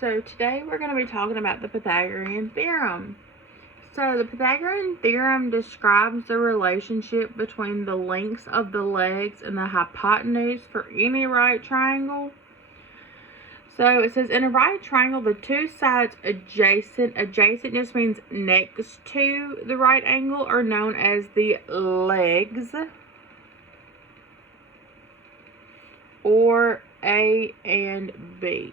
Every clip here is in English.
So today we're going to be talking about the Pythagorean theorem. So the Pythagorean theorem describes the relationship between the lengths of the legs and the hypotenuse for any right triangle. So it says in a right triangle, the two sides adjacent just means next to the right angle, are known as the legs, or A and B.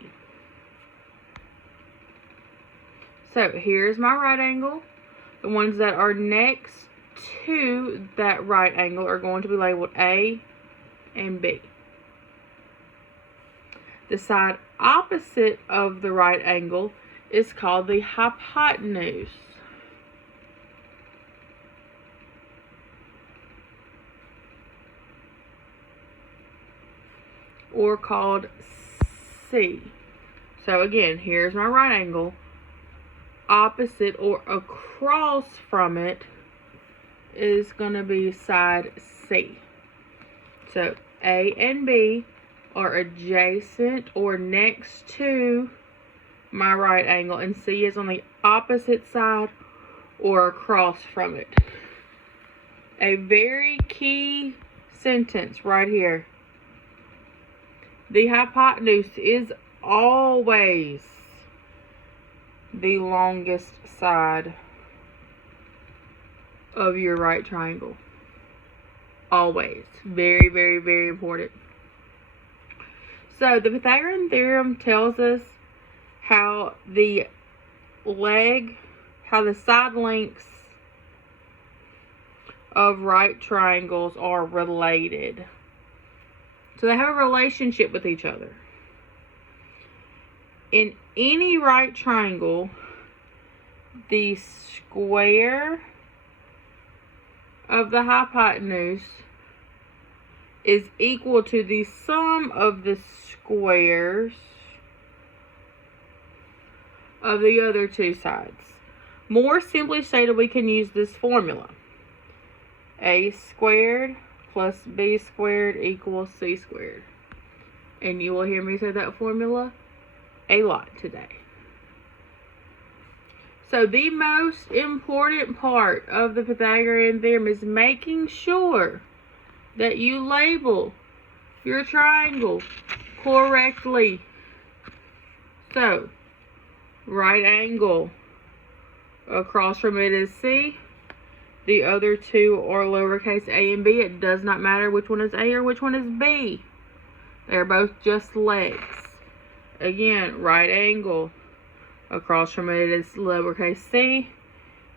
So here's my right angle. The ones that are next to that right angle are going to be labeled A and B. The side opposite of the right angle is called the hypotenuse, or called C. So again, here's my right angle. Opposite or across from it is going to be side C. So A and B are adjacent or next to my right angle, and C is on the opposite side or across from it. A very key sentence right here. The hypotenuse is always the longest side of your right triangle. Always. Very, very, very important. So the Pythagorean theorem tells us how the side lengths of right triangles are related. So they have a relationship with each other. In any right triangle, the square of the hypotenuse is equal to the sum of the squares of the other two sides. More simply stated, we can use this formula. A squared plus B squared equals C squared. And you will hear me say that formula a lot today. So the most important part of the Pythagorean theorem is making sure that you label your triangle correctly. So, right angle, across from it is C. The other two are lowercase a and b. It does not matter which one is A or which one is B. They're both just legs. Again, right angle, across from it is lowercase c,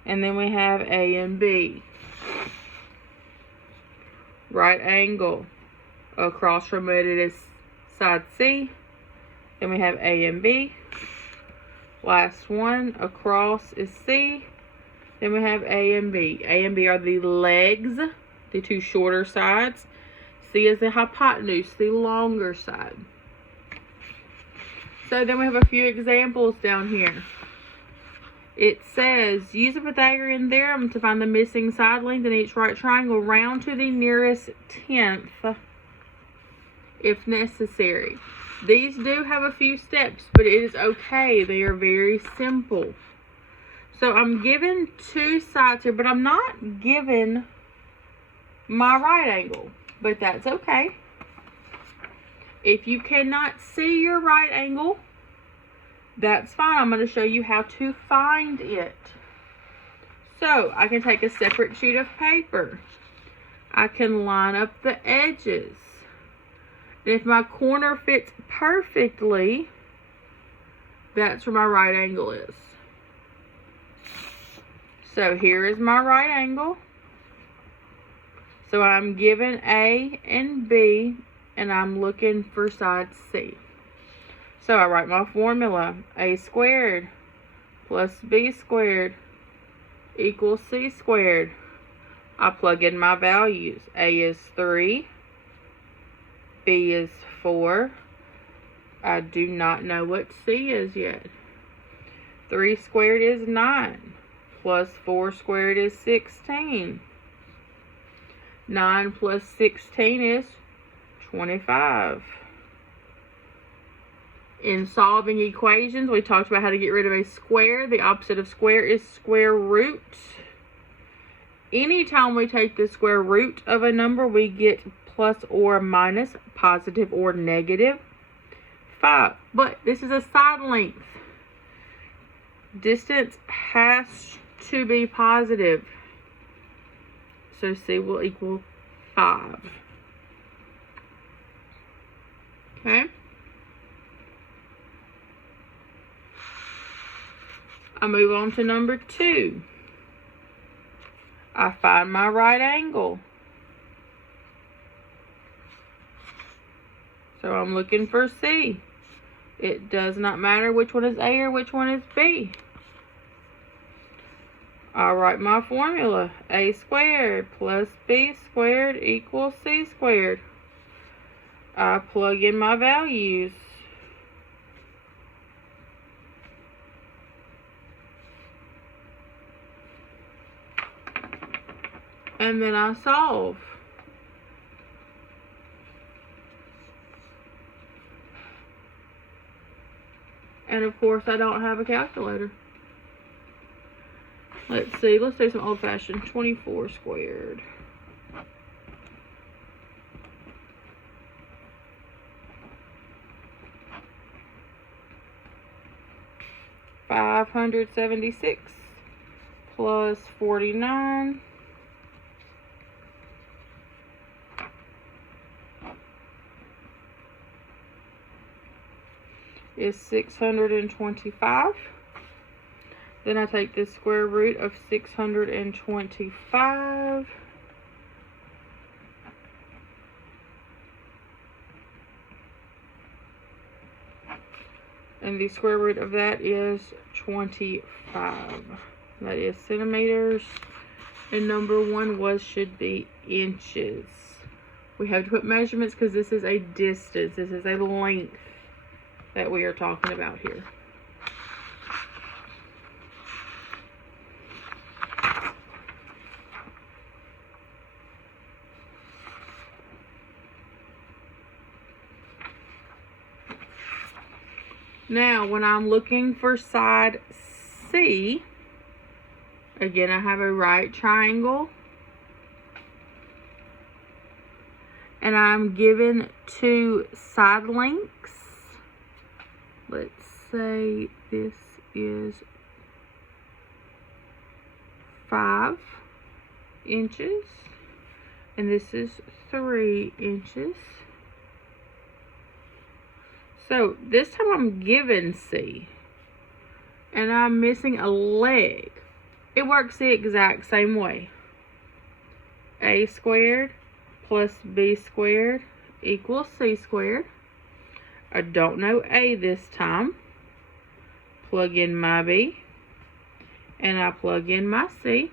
and then we have A and B. Right angle, across from it is side C, then we have A and B. Last one, across is C, then we have A and B. A and B are the legs, the two shorter sides. C is the hypotenuse, the longer side. So then we have a few examples down here. It says, use the Pythagorean theorem to find the missing side length in each right triangle. Round to the nearest tenth if necessary. These do have a few steps, but it is okay. They are very simple. So I'm given two sides here, but I'm not given my right angle. But that's okay. If you cannot see your right angle, that's fine. I'm going to show you how to find it. So, I can take a separate sheet of paper. I can line up the edges. And if my corner fits perfectly, that's where my right angle is. So, here is my right angle. So, I'm given A and B, and I'm looking for side C. So I write my formula. A squared plus B squared equals C squared. I plug in my values. A is 3. B is 4. I do not know what C is yet. 3 squared is 9. Plus 4 squared is 16. 9 plus 16 is 25. In solving equations, we talked about how to get rid of a square. The opposite of square is square root. Anytime we take the square root of a number, we get plus or minus, positive or negative 5. But this is a side length. Distance has to be positive. So C will equal 5. Okay. I move on to number 2. I find my right angle. So I'm looking for C. It does not matter which one is A or which one is B. I'll write my formula. A squared plus B squared equals C squared. I plug in my values. And then I solve. And of course, I don't have a calculator. Let's see. Let's do some old-fashioned. 24 squared. $576 plus 49 is 625. Then I take the square root of 625. And the square root of that is 25. That is centimeters. And number 1 should be inches. We have to put measurements because this is a distance. This is a length that we are talking about here. Now, when I'm looking for side C, again, I have a right triangle. And I'm given 2 side lengths. Let's say this is 5 inches. And this is 3 inches. So this time I'm given C. And I'm missing a leg. It works the exact same way. A squared plus B squared equals C squared. I don't know A this time. Plug in my B. And I plug in my C.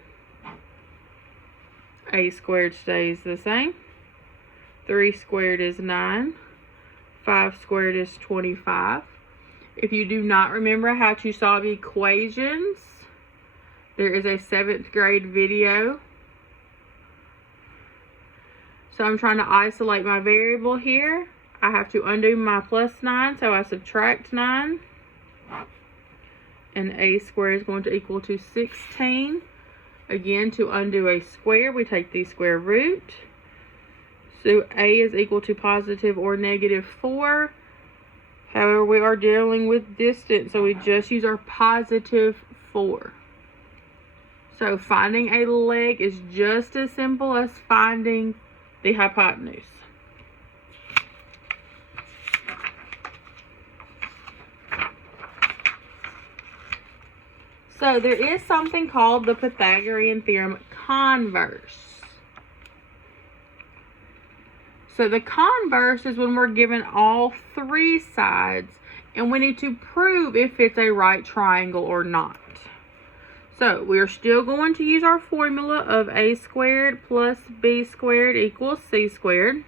A squared stays the same. 3 squared is 9. 5 squared is 25. If you do not remember how to solve equations, there is a 7th grade video. So I'm trying to isolate my variable here. I have to undo my plus 9, so I subtract 9. And A squared is going to equal to 16. Again, to undo a square, we take the square root. So A is equal to positive or negative 4. However, we are dealing with distance, so we just use our positive 4. So finding a leg is just as simple as finding the hypotenuse. So there is something called the Pythagorean theorem converse. So the converse is when we're given all 3 sides and we need to prove if it's a right triangle or not. So we're still going to use our formula of A squared plus B squared equals C squared.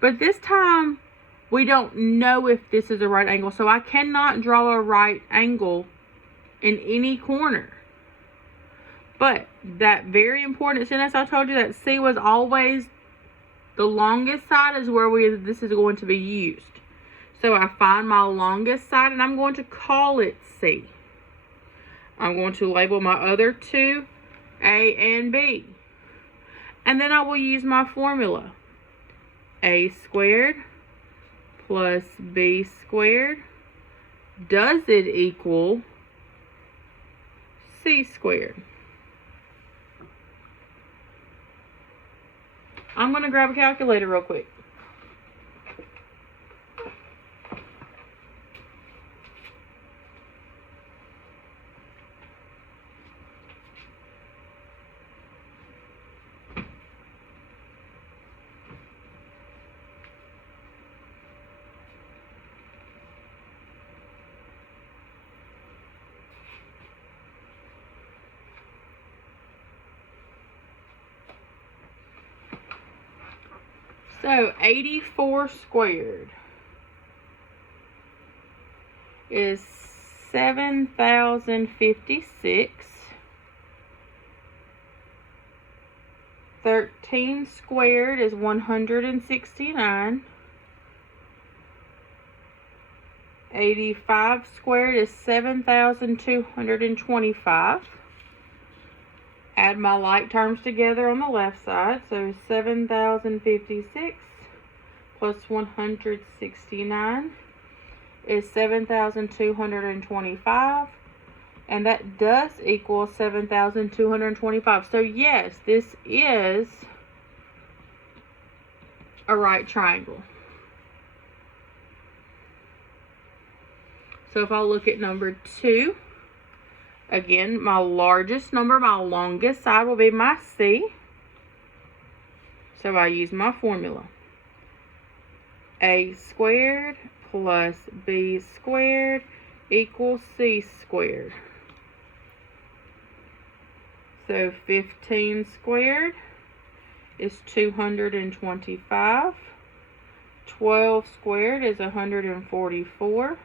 But this time we don't know if this is a right angle. So I cannot draw a right angle in any corner. But that very important sentence I told you that C was always the longest side is where this is going to be used. So I find my longest side, and I'm going to call it C. I'm going to label my other two A and B. And then I will use my formula. A squared plus B squared. Does it equal C squared? I'm going to grab a calculator real quick. So 84 squared is 7,056. 13 squared is 169. 85 squared is 7,225. Add my like terms together on the left side. So 7,056 plus 169 is 7,225. And that does equal 7,225. So yes, this is a right triangle. So if I look at number 2, again, my largest number, my longest side will be my C. So I use my formula. A squared plus B squared equals C squared. So 15 squared is 225. 12 squared is 144.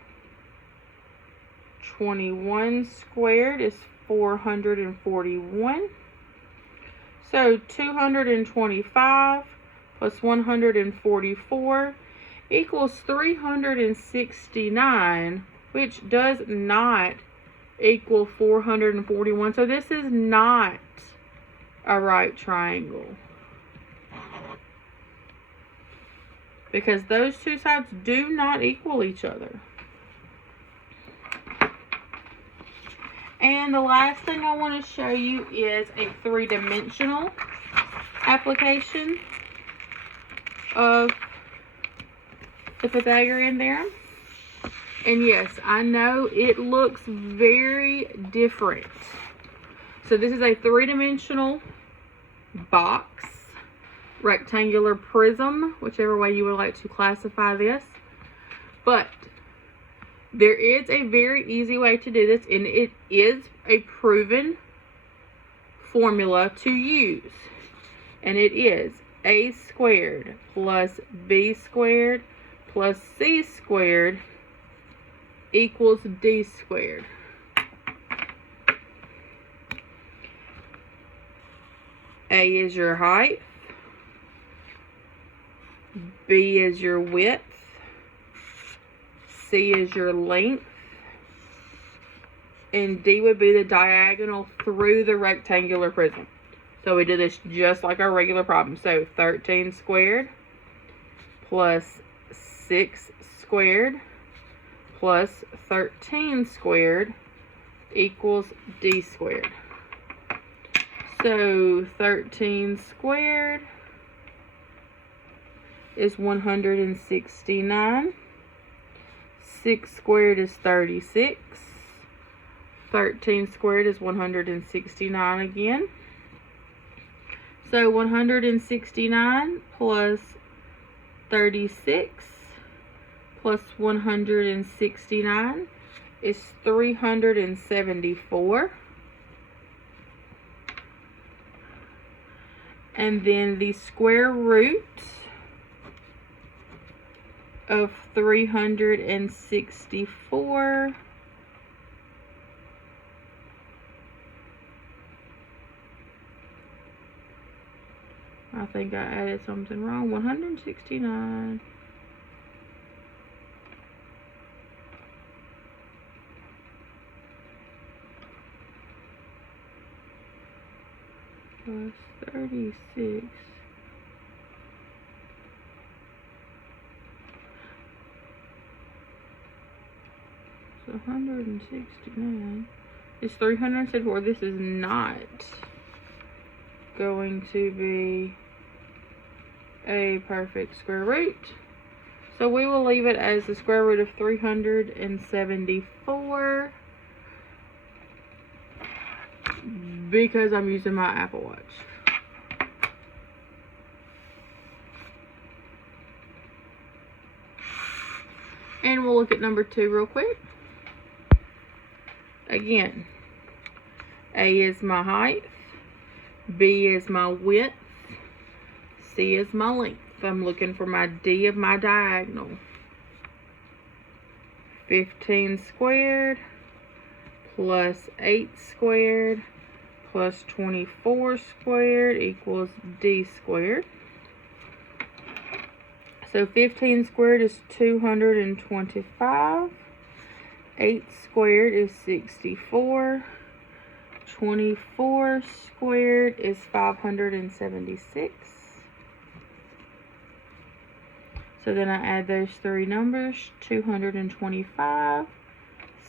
21 squared is 441. So 225 plus 144 equals 369, which does not equal 441. So this is not a right triangle, because those two sides do not equal each other. And the last thing I want to show you is a three-dimensional application of the Pythagorean theorem. And yes, I know it looks very different. So this is a three-dimensional box, rectangular prism, whichever way you would like to classify this. But there is a very easy way to do this, and it is a proven formula to use. And it is A squared plus B squared plus C squared equals D squared. A is your height, B is your width, C is your length, and D would be the diagonal through the rectangular prism. So we do this just like our regular problem. So 13 squared plus 6 squared plus 13 squared equals D squared. So 13 squared is 169. 6 squared is 36. 13 squared is 169 again. So 169 plus 36 plus 169 is 374. And then the square root of 364 I think I added something wrong. 169 plus 36 is 169. It's 374. This is not going to be a perfect square root. So we will leave it as the square root of 374 because I'm using my Apple Watch. And we'll look at number 2 real quick. Again, A is my height, B is my width, C is my length. I'm looking for my D of my diagonal. 15 squared plus 8 squared plus 24 squared equals D squared. So 15 squared is 225. 8 squared is 64. 24 squared is 576. So then I add those 3 numbers, 225,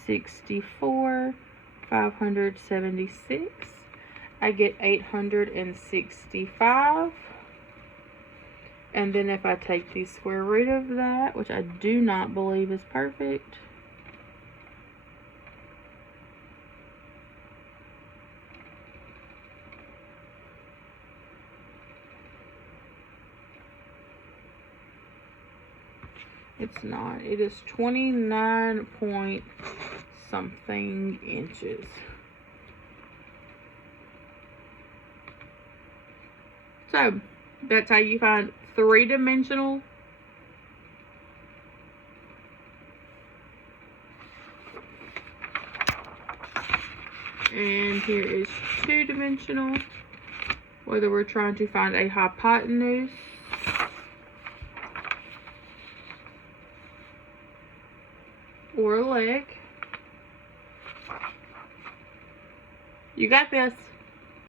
64, 576. I get 865. And then if I take the square root of that, which I do not believe is perfect, it's not. It is 29 point something inches. So that's how you find three-dimensional and here is two-dimensional, whether we're trying to find a hypotenuse or a leg. You got this.